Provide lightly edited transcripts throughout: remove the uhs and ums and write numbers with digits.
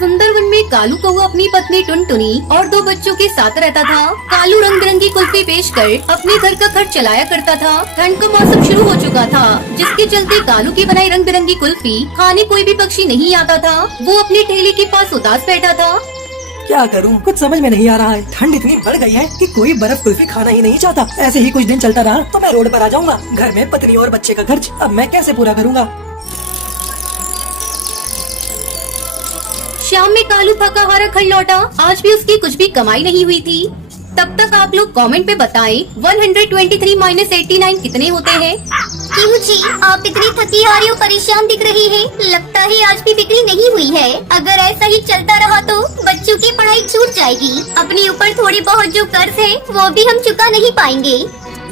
सुंदरवन में कालू कौआ अपनी पत्नी टुनटुनी और 2 बच्चों के साथ रहता था। कालू रंग बिरंगी कुल्फी बेच कर अपने घर का खर्च चलाया करता था। ठंड का मौसम शुरू हो चुका था, जिसके चलते कालू की बनाई रंग बिरंगी कुल्फी खाने कोई भी पक्षी नहीं आता था। वो अपने ठेले के पास उदास बैठा था। क्या करूं, कुछ समझ में नहीं आ रहा है। ठंड इतनी बढ़ गई है कि कोई बर्फ कुल्फी खाना ही नहीं चाहता। ऐसे ही कुछ दिन चलता रहा तो मैं रोड पर आ जाऊंगा। घर में पत्नी और बच्चे का खर्च अब मैं कैसे पूरा करूंगा। शाम में कालू थका हारा घर लौटा। आज भी उसकी कुछ भी कमाई नहीं हुई थी। तब तक आप लोग कमेंट पे बताएं 123 - 89 कितने होते हैं। क्यों जी, आप इतनी थकी हारी और परेशान दिख रही हैं। लगता है आज भी बिक्री नहीं हुई है। अगर ऐसा ही चलता रहा तो बच्चों की पढ़ाई छूट जाएगी। अपने ऊपर थोड़ी बहुत जो कर्ज है वो भी हम चुका नहीं पाएंगे।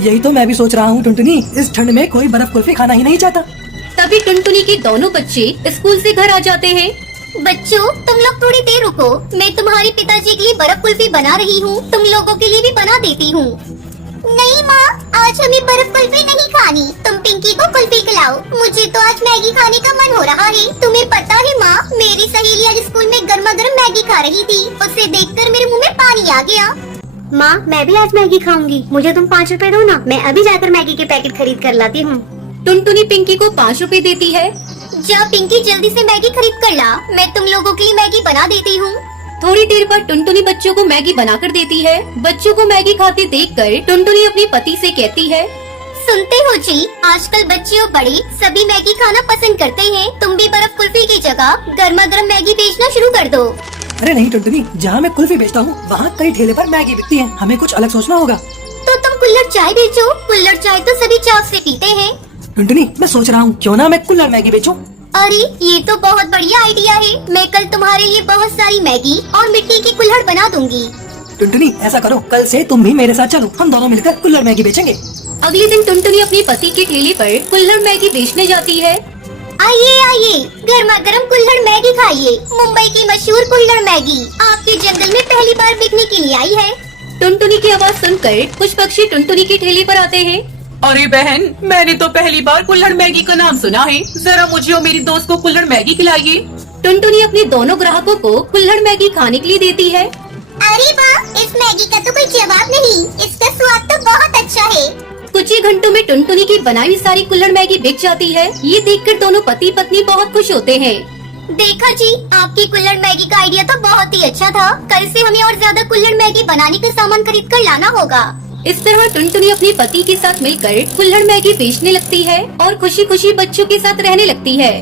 यही तो मैं भी सोच रहा हूँ टुनटुनी, इस ठंड में कोई बर्फ कुल्फी खाना ही नहीं चाहता। तभी टुनटुनी के दोनों बच्चे स्कूल से घर आ जाते हैं। बच्चों, तुम लोग थोड़ी देर रुको। मैं तुम्हारे पिताजी के लिए बर्फ कुल्फी बना रही हूँ। तुम लोगों के लिए भी बना देती हूँ। नहीं माँ, आज हमें बर्फ कुल्फी नहीं खानी। तुम पिंकी को कुल्फी खिलाओ। मुझे तो आज मैगी खाने का मन हो रहा है। तुम्हें पता है माँ, मेरी सहेली आज स्कूल में गर्मा गर्म मैगी खा रही थी। उसे देखकर मेरे मुँह में पानी आ गया। माँ, मैं भी आज मैगी खाऊंगी। मुझे तुम 5 रुपए दो ना, मैं अभी जाकर मैगी के पैकेट खरीद कर लाती हूँ। टुनटुनी पिंकी को 5 रुपए देती है। जा पिंकी, जल्दी से मैगी खरीद कर ला। मैं तुम लोगों के लिए मैगी बना देती हूँ। थोड़ी देर बाद टुनटुनी बच्चों को मैगी बनाकर देती है। बच्चों को मैगी खाते देखकर टुनटुनी अपने पति से कहती है, सुनते हो जी, आजकल बच्चे और बड़े सभी मैगी खाना पसंद करते हैं। तुम भी बर्फ कुल्फी की जगह गर्मा गर्म मैगी बेचना शुरू कर दो। अरे नहीं टुनटुनी, जहाँ मैं कुल्फी बेचता हूँ वहाँ कई ठेले पर मैगी बिकती है। हमें कुछ अलग सोचना होगा। तो तुम कुल्हड़ चाय बेचो। कुल्हड़ चाय तो सभी चाव से पीते हैं। टुनटुनी, मैं सोच रहा हूँ क्यों ना मैं कुल्हड़ मैगी बेचूं। अरे ये तो बहुत बढ़िया आइडिया है। मैं कल तुम्हारे लिए बहुत सारी मैगी और मिट्टी की कुल्हड़ बना दूंगी। टुनटुनी, ऐसा करो, कल से तुम भी मेरे साथ चलो। हम दोनों मिलकर कुल्हड़ मैगी बेचेंगे। अगले दिन टुनटुनी अपने पति के ठेले पर कुल्हड़ मैगी बेचने जाती है। आइए आइए, गर्मा गर्म कुल्हड़ मैगी खाइए। मुंबई की मशहूर कुल्हड़ मैगी आपके जंगल में पहली बार बिकने के लिए आई है। टुनटुनी की आवाज सुनकर कुछ पक्षी टुनटुनी के ठेले पर आते हैं। अरे बहन, मैंने तो पहली बार कुल्हड़ मैगी का नाम सुना है। जरा मुझे और मेरी दोस्त को कुल्हड़ मैगी खिलाइए। टुनटुनी अपने दोनों ग्राहकों को कुल्हड़ मैगी खाने के लिए देती है। अरे वाह, इस मैगी का तो कोई जवाब नहीं। इसका स्वाद तो बहुत अच्छा है। कुछ ही घंटों में टुनटुनी की बनाई हुई सारी कुल्हड़ मैगी बिक जाती है। ये देखकर दोनों पति पत्नी बहुत खुश होते हैं। देखा जी, आपकी कुल्हड़ मैगी का आइडिया तो बहुत ही अच्छा था। कल से हमें और ज्यादा कुल्हड़ मैगी बनाने का सामान खरीद कर लाना होगा। इस तरह टुनटुनी अपने पति के साथ मिलकर कुल्हड़ मैगी बेचने लगती है और खुशी खुशी बच्चों के साथ रहने लगती है।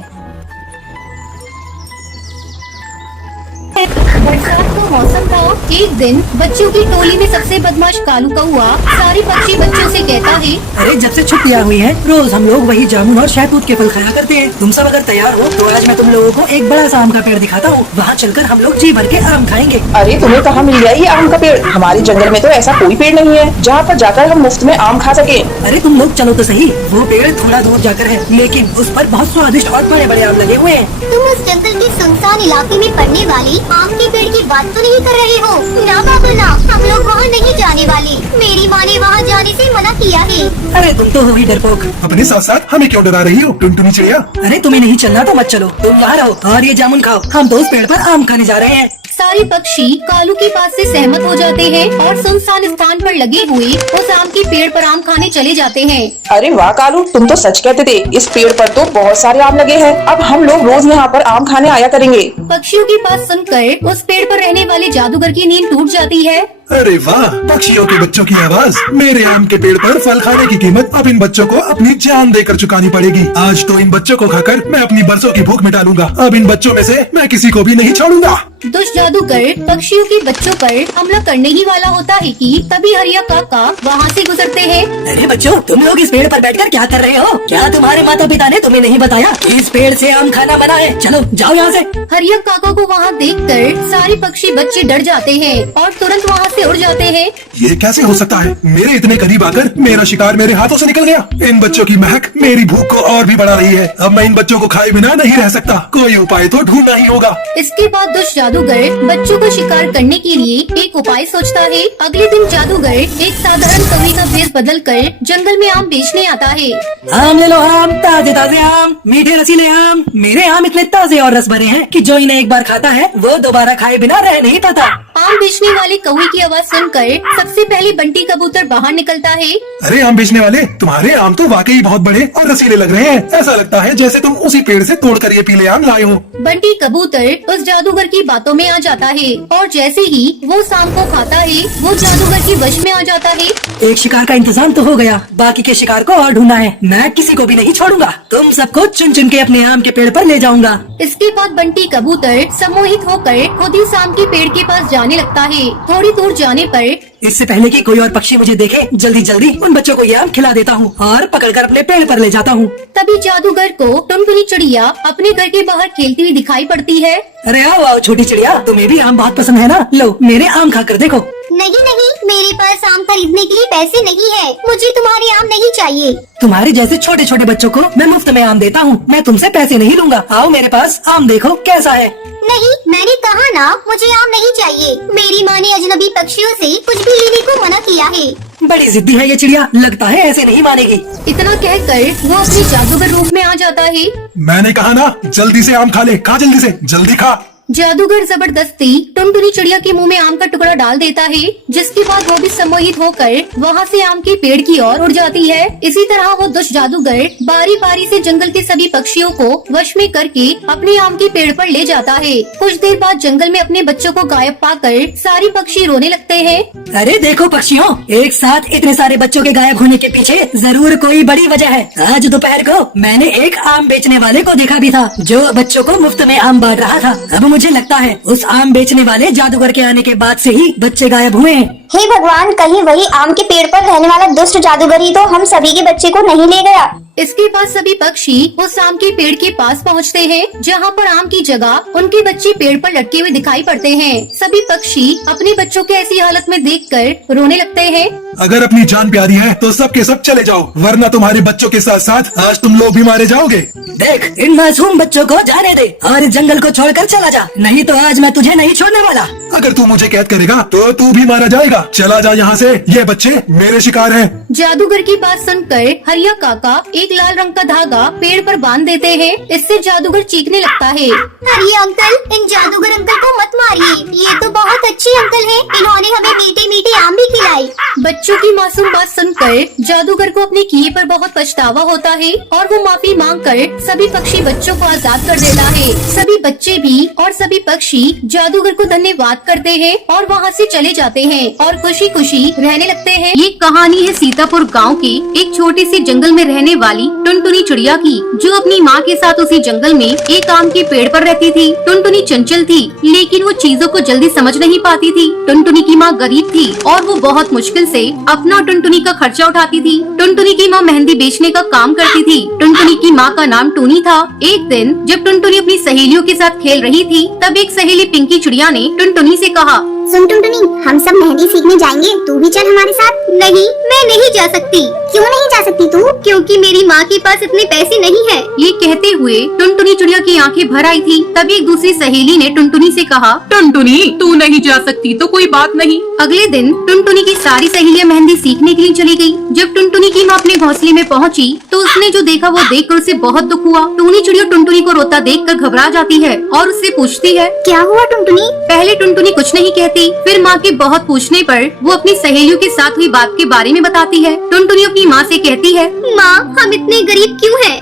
बरसात का मौसम था। एक दिन बच्चों की टोली में सबसे बदमाश कालू कौआ सारे पक्षी बच्चों से कहता है, अरे जब से छुट्टियाँ हुई हैं, रोज हम लोग वही जामुन और शहतूत के फल खाया करते हैं। तुम सब अगर तैयार हो तो आज मैं तुम लोगों को एक बड़ा सा आम का पेड़ दिखाता हूँ। वहाँ चलकर हम लोग जी भर के आम खाएंगे। अरे तुम्हें कहाँ मिल गया ये आम का पेड़? हमारे जंगल में तो ऐसा कोई पेड़ नहीं है जहाँ पर जाकर हम मुफ्त में आम खा सके। अरे तुम लोग चलो तो सही, वो पेड़ थोड़ा दूर जाकर है, लेकिन उस पर बहुत स्वादिष्ट और बड़े बड़े आम लगे हुए हैं। तुम उस जंगल के सुनसान इलाके में पड़ने वाली आम के पेड़ की बात तो नहीं कर रहे हो? ना बाबू ना, हम लोग वहाँ नहीं जाने वाले। मेरी माँ ने वहाँ जाने से मना किया है। अरे तुम तो होगी डरपोक। अपने साथ साथ हमें क्यों डरा रही हो टुनटुनी चिड़िया? अरे तुम्हें नहीं चलना तो मत चलो, तुम यहाँ रहो और ये जामुन खाओ। हम तो उस पेड़ पर आम खाने जा रहे हैं। सारे पक्षी कालू की बात से सहमत हो जाते हैं और सुनसान स्थान पर लगे हुए उस आम के पेड़ पर आम खाने चले जाते हैं। अरे वाह कालू, तुम तो सच कहते थे। इस पेड़ पर तो बहुत सारे आम लगे हैं। अब हम लोग रोज यहाँ पर आम खाने आया करेंगे। पक्षियों की बात सुनकर उस पेड़ पर रहने वाले जादूगर की नींद टूट जाती है। अरे वाह, पक्षियों के बच्चों की आवाज। मेरे आम के पेड़ पर फल खाने की कीमत अब इन बच्चों को अपनी जान देकर चुकानी पड़ेगी। आज तो इन बच्चों को खाकर मैं अपनी बरसों की भूख मिटा लूंगा। अब इन बच्चों में से मैं किसी को भी नहीं छोड़ूंगा। दुष्ट जादूगर पक्षियों के बच्चों पर हमला करने ही वाला होता है कि तभी हरिया काका वहाँ से गुजरते हैं। अरे बच्चों, तुम लोग इस पेड़ पर बैठकर क्या कर रहे हो? क्या तुम्हारे माता पिता ने तुम्हें नहीं बताया कि इस पेड़ से आम खाना मना है? चलो जाओ यहाँ से। हरिया काका को वहाँ देखकर सारे पक्षी बच्चे डर जाते हैं और तुरंत वहाँ से उड़ जाते हैं। ये कैसे हो सकता है? मेरे इतने करीब आकर मेरा शिकार मेरे हाथों से निकल गया। इन बच्चों की महक मेरी भूख को और भी बढ़ा रही है। अब मैं इन बच्चों को खाए बिना नहीं रह सकता। कोई उपाय तो ढूंढना ही होगा। इसके बाद दुष्ट जादूगर बच्चों को शिकार करने के लिए एक उपाय सोचता है। अगले दिन जादूगर एक साधारण कौवे का भेष बदल कर जंगल में आम बेचने आता है। आम ले लो आम, ताजे ताजे आम, मीठे रसीले आम। मेरे आम इतने ताजे और रस भरे हैं कि जो इन्हें एक बार खाता है वो दोबारा खाए बिना रह नहीं पाता। आम बेचने वाले कौवे की आवाज सुनकर सबसे पहले बंटी कबूतर बाहर निकलता है। अरे आम बेचने वाले, तुम्हारे आम तो वाकई बहुत बड़े और रसीले लग रहे हैं। ऐसा लगता है जैसे तुम उसी पेड़ से तोड़कर ये पीले आम लाए हो। बंटी कबूतर उस जादूगर की बातों में आ जाता है और जैसे ही वो शाम को खाता है वो जादूगर के वश में आ जाता है। एक शिकार का इंतजाम तो हो गया, बाकी के शिकार को और ढूंढना है। मैं किसी को भी नहीं छोड़ूंगा। तुम सबको चुन चुन के अपने आम के पेड़ पर ले जाऊंगा। इसके बाद बंटी कबूतर सम्मोहित होकर खुद ही शाम के पेड़ के पास जाने लगता है। थोड़ी दूर जाने पर इससे पहले कि कोई और पक्षी मुझे देखे, जल्दी जल्दी उन बच्चों को ये आम खिला देता हूँ और पकड़कर अपने पेड़ पर ले जाता हूँ। तभी जादूगर को टुनटुनी चिड़िया अपने घर के बाहर खेलती हुई दिखाई पड़ती है। अरे आओ आओ छोटी चिड़िया, तुम्हें भी आम बहुत पसंद है ना? लो मेरे आम खाकर देखो। नहीं नहीं, मेरे पास आम खरीदने के लिए पैसे नहीं है। मुझे तुम्हारे आम नहीं चाहिए। तुम्हारे जैसे छोटे छोटे बच्चों को मैं मुफ्त में आम देता हूँ। मैं तुमसे पैसे नहीं लूंगा। आओ मेरे पास, आम देखो कैसा है। नहीं, मैंने कहा ना मुझे आम नहीं चाहिए। मेरी माँ ने अजनबी पक्षियों से कुछ भी लेने को मना किया है। बड़ी जिद्दी है ये चिड़िया, लगता है ऐसे नहीं मानेगी। इतना कहकर वो अपने जादूगर रूप में आ जाता है। मैंने कहा ना, जल्दी से आम खा ले। खा जल्दी से, जल्दी खा। जादूगर जबरदस्ती टुनटुनी चिड़िया के मुंह में आम का टुकड़ा डाल देता है, जिसके बाद वो भी सम्मोहित होकर वहाँ से आम के पेड़ की ओर उड़ जाती है। इसी तरह वो दुष्ट जादूगर बारी बारी से जंगल के सभी पक्षियों को वश में करके अपने आम के पेड़ पर ले जाता है। कुछ देर बाद जंगल में अपने बच्चों को गायब पाकर सारे पक्षी रोने लगते हैं। अरे देखो पक्षियों, एक साथ इतने सारे बच्चों के गायब होने के पीछे जरूर कोई बड़ी वजह है। आज दोपहर को मैंने एक आम बेचने वाले को देखा भी था, जो बच्चों को मुफ्त में आम बांट रहा था। अब मुझे लगता है उस आम बेचने वाले जादूगर के आने के बाद से ही बच्चे गायब हुए हैं। हे भगवान, कहीं वही आम के पेड़ पर रहने वाला दुष्ट जादूगर ही तो हम सभी के बच्चे को नहीं ले गया। इसके बाद सभी पक्षी उस आम के पेड़ के पास पहुंचते हैं, जहां पर आम की जगह उनके बच्चे पेड़ पर लटके हुए दिखाई पड़ते हैं। सभी पक्षी अपने बच्चों की ऐसी हालत में देखकर रोने लगते हैं। अगर अपनी जान प्यारी है तो सब के सब चले जाओ, वरना तुम्हारे बच्चों के साथ साथ आज तुम लोग भी मारे जाओगे। देख, इन मासूम बच्चों को जाने दे और इस जंगल को छोड़कर चला जा, नहीं तो आज मैं तुझे नहीं छोड़ने वाला। अगर तू मुझे कैद करेगा तो तू भी मारा जाएगा। चला जा यहाँ से, ये बच्चे मेरे शिकार हैं। जादूगर की बात सुनकर हरिया काका एक लाल रंग का धागा पेड़ पर बांध देते हैं। इससे जादूगर चीखने लगता है। अरे अंकल, इन जादूगर अंकल को मत मारिए। ये तो बहुत अच्छे अंकल हैं। इन्होंने हमें मीठे मीठे आम भी खिलाए। बच्चों की मासूम बात सुनकर जादूगर को अपने किए पर बहुत पछतावा होता है और वो माफी मांगकर सभी पक्षी बच्चों को आजाद कर देता है। सभी बच्चे भी और सभी पक्षी जादूगर को धन्यवाद करते हैं और वहाँ से चले जाते हैं और खुशी खुशी रहने लगते हैं। ये कहानी है सीतापुर गांव के एक छोटे से जंगल में रहने वाली टुनटुनी चिड़िया की, जो अपनी माँ के साथ उसी जंगल में एक आम के पेड़ पर रहती थी। टुनटुनी चंचल थी, लेकिन वो चीजों को जल्दी समझ नहीं पाती थी। टुनटुनी की माँ गरीब थी और वो बहुत मुश्किल से अपना टुनटुनी का खर्चा उठाती थी। टुनटुनी की माँ मेहंदी बेचने का काम करती थी। टुनटुनी की माँ का नाम टूनी था। एक दिन जब टुनटुनी अपनी सहेलियों के साथ खेल रही थी, तब एक सहेली पिंकी चिड़िया ने टुनटुनी से कहा, सुन टुनटुनी, हम सब मेहंदी सीखने जाएंगे, तू भी चल हमारे साथ। नहीं, मैं नहीं जा सकती। क्यों नहीं जा सकती तू? क्योंकि मेरी माँ के पास इतने पैसे नहीं है। ये कहते हुए टुनटुनी चिड़िया की आंखें भर आई थी। तभी एक दूसरी सहेली ने टुनटुनी से कहा, टुनटुनी, तू नहीं जा सकती तो कोई बात नहीं। अगले दिन टुनटुनी की सारी सहेलियां मेहंदी सीखने के लिए चली गई। जब टुनटुनी की माँ अपने घोंसले में पहुंची तो उसने जो देखा वो देखकर उसे बहुत दुख हुआ। टूनी चिड़िया टुनटुनी को रोता देखकर घबरा जाती है और उससे पूछती है, क्या हुआ टुनटुनी? पहले टुनटुनी कुछ नहीं कहती, फिर माँ के बहुत पूछने पर वो अपनी सहेलियों के साथ हुई बात के बारे में बताती है। टुनटुनी अपनी माँ से कहती है, माँ, हम इतने गरीब क्यों हैं?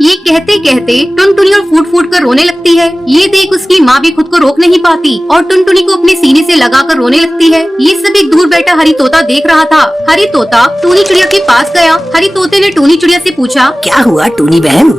ये कहते कहते टुनटुनी और फूट फूट कर रोने लगती है। ये देख उसकी माँ भी खुद को रोक नहीं पाती और टुनटुनी को अपने सीने से लगाकर रोने लगती है। ये सब एक दूर बैठा हरी तोता देख रहा था। हरी तोता टूनी चिड़िया के पास गया। हरी तोते ने टूनी चिड़िया से पूछा, क्या हुआ टूनी बहन?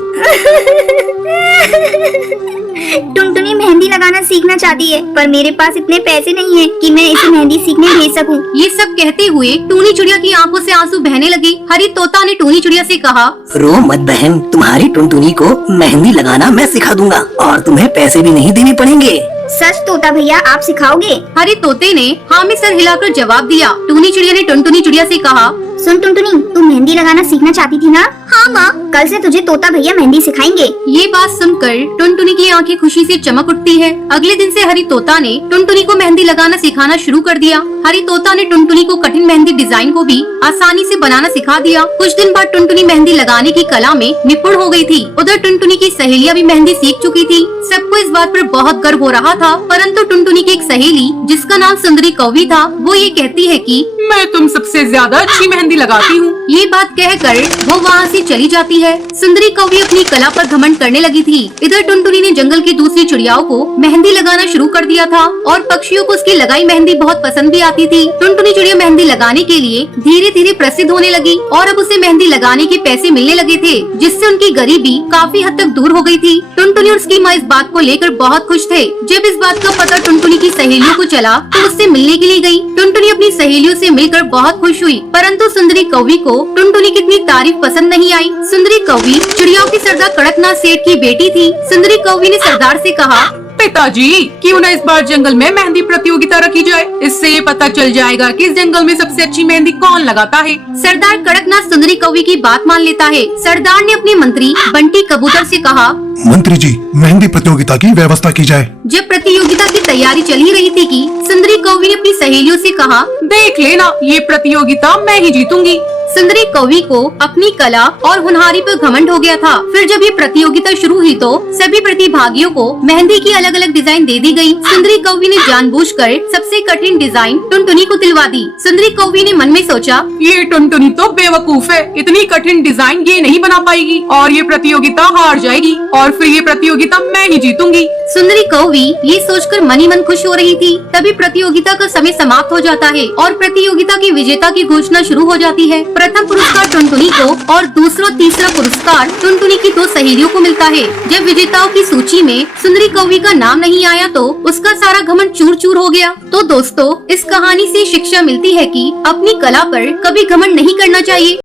टुनटुनी मेहंदी लगाना सीखना चाहती है, पर मेरे पास इतने पैसे नहीं है कि मैं इसे मेहंदी सीखने भेज सकूं। ये सब कहते हुए टूनी चिड़िया की आंखों से आंसू बहने लगे। हरी तोता ने टूनी चिड़िया से कहा, रो मत बहन, तुम्हारी टुनटुनी को मेहंदी लगाना मैं सिखा दूंगा और तुम्हें पैसे भी नहीं देने पड़ेंगे। सच तोता भैया, आप सिखाओगे? हरी तोते ने हाँ में सर हिलाकर जवाब दिया। टूनी चिड़िया ने टुनटुनी चिड़िया से कहा, सुन टुनटुनी, तू मेहंदी लगाना सीखना चाहती थी ना? हाँ माँ, कल से तुझे तोता भैया मेहंदी सिखाएंगे। ये बात सुनकर टुनटुनी की आंखें खुशी से चमक उठती है। अगले दिन से हरी तोता ने टुनटुनी को मेहंदी लगाना सिखाना शुरू कर दिया। हरी तोता ने टुनटुनी को कठिन मेहंदी डिजाइन को भी आसानी से बनाना सिखा दिया। कुछ दिन बाद टुनटुनी मेहंदी लगाने की कला में निपुण हो गई थी। उधर टुनटुनी की सहेलियां भी मेहंदी सीख चुकी थी। सबको इस बात पर बहुत गर्व हो रहा था, परंतु टुनटुनी की एक सहेली जिसका नाम सुंदरी कौवी था, वो ये कहती है कि मैं तुम सबसे ज्यादा अच्छी मेहंदी लगाती हूँ। ये बात कहकर वो वहाँ से चली जाती है। सुंदरी कौवी अपनी कला पर घमंड करने लगी थी। इधर टुनटुनी ने जंगल की दूसरी चिड़ियाओं को मेहंदी लगाना शुरू कर दिया था और पक्षियों को उसकी लगाई मेहंदी बहुत पसंद भी आती थी। टुनटुनी चिड़िया मेहंदी लगाने के लिए धीरे धीरे प्रसिद्ध होने लगी और अब उसे मेहंदी लगाने के पैसे मिलने लगे थे, जिससे उनकी गरीबी काफी हद तक दूर हो गई थी। टुनटुनी और उसकी माँ इस बात को लेकर बहुत खुश थे। जब इस बात का पता टुनटुनी की सहेलियों को चला तो उससे मिलने के लिए गई। टुनटुनी अपनी सहेलियों से मिलकर बहुत खुश हुई, परंतु सुंदरी कौवी को टुनटुनी की इतनी तारीफ पसंद नहीं आई। सुंदरी कौवी चिड़ियाओं की सरदार कड़कनाथ सेठ की बेटी थी। सुंदरी कौवी ने सरदार से कहा, पिताजी, क्यों न इस बार जंगल में मेहंदी प्रतियोगिता रखी जाए। इससे ये पता चल जाएगा कि इस जंगल में सबसे अच्छी मेहंदी कौन लगाता है। सरदार कड़कनाथ सुंदरी कौवी की बात मान लेता है। सरदार ने अपने मंत्री बंटी कबूतर से कहा, मंत्री जी, मेहंदी प्रतियोगिता की व्यवस्था की जाए। जब प्रतियोगिता की तैयारी चल ही रही थी कि सुंदरी कौवी ने अपनी सहेलियों से कहा, देख लेना, ये प्रतियोगिता मैं ही जीतूंगी। सुंदरी कौवी को अपनी कला और होनहारी पर घमंड हो गया था। फिर जब ये प्रतियोगिता शुरू हुई तो सभी प्रतिभागियों को मेहंदी की अलग अलग डिजाइन दे दी गई। सुंदरी कौवी ने जानबूझकर सबसे कठिन डिजाइन टुनटुनी को दिलवा दी। सुंदरी कौवी ने मन में सोचा, ये टुनटुनी तो बेवकूफ है, इतनी कठिन डिजाइन ये नहीं बना पाएगी और ये प्रतियोगिता हार जाएगी और फिर ये प्रतियोगिता मैं ही जीतूंगी। सुंदरी कौवी ये सोचकर मन ही मन खुश हो रही थी। तभी प्रतियोगिता का समय समाप्त हो जाता है और प्रतियोगिता की विजेता की घोषणा शुरू हो जाती है। प्रथम पुरस्कार टुनटुनी को और दूसरा तीसरा पुरस्कार टुनटुनी की दो सहेलियों को मिलता है। जब विजेताओं की सूची में सुंदरी कौवी का नाम नहीं आया तो उसका सारा घमंड चूर चूर हो गया। तो दोस्तों, इस कहानी से शिक्षा मिलती है कि अपनी कला पर कभी घमंड नहीं करना चाहिए।